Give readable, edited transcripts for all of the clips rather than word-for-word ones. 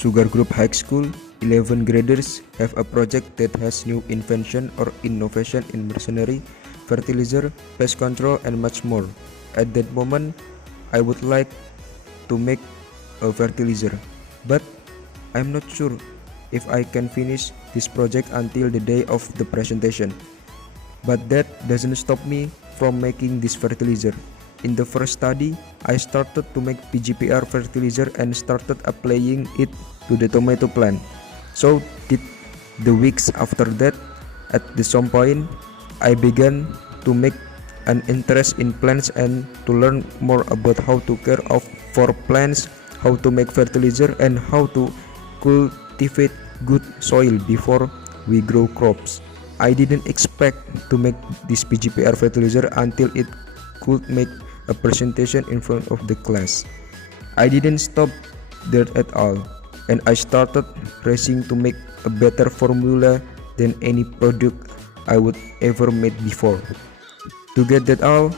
Sugar Group High School, 11 graders have a project that has new invention or innovation in machinery, fertilizer, pest control, and much more. At that moment, I would like to make a fertilizer, but I'm not sure if I can finish this project until the day of the presentation. But that doesn't stop me from making this fertilizer. In the first study, I started to make PGPR fertilizer and started applying it to the tomato plant. So did the weeks after that. At some point, I began to make an interest in plants and to learn more about how to care of for plants, how to make fertilizer, and how to cultivate good soil before we grow crops. I didn't expect to make this PGPR fertilizer until it could make a presentation in front of the class. I didn't stop there at all, and I started racing to make a better formula than any product I would ever made before. To get that all,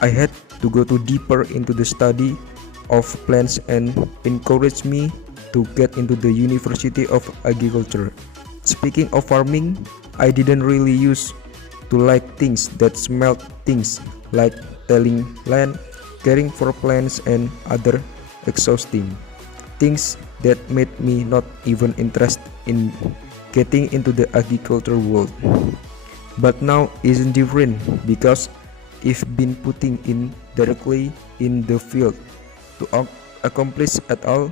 I had to go deeper into the study of plants and encouraged me to get into the University of Agriculture. Speaking of farming, I didn't really used to like things that smelled things like tilling land, caring for plants, and other exhausting things that made me not even interested in getting into the agriculture world. But now isn't different because I've been putting in directly in the field. To accomplish it all,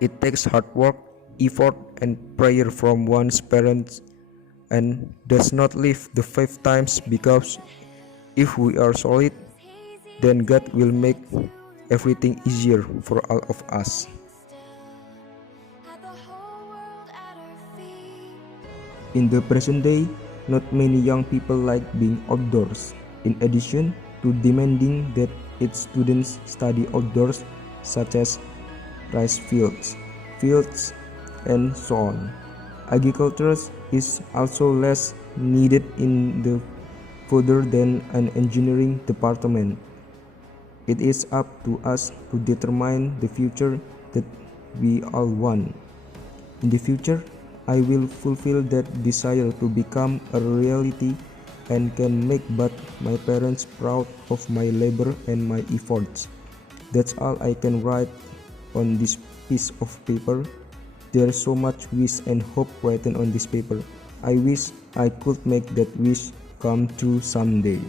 it takes hard work, effort, and prayer from one's parents, and does not live the 5 times, because if we are solid, then God will make everything easier for all of us. In the present day, not many young people like being outdoors. In addition to demanding that its students study outdoors, such as rice fields, and so on, agriculture is also less needed in the further than an engineering department. It is up to us to determine the future that we all want. In the future, I will fulfill that desire to become a reality and can make both my parents proud of my labor and my efforts. That's all I can write on this piece of paper. There's so much wish and hope written on this paper. I wish I could make that wish come true someday.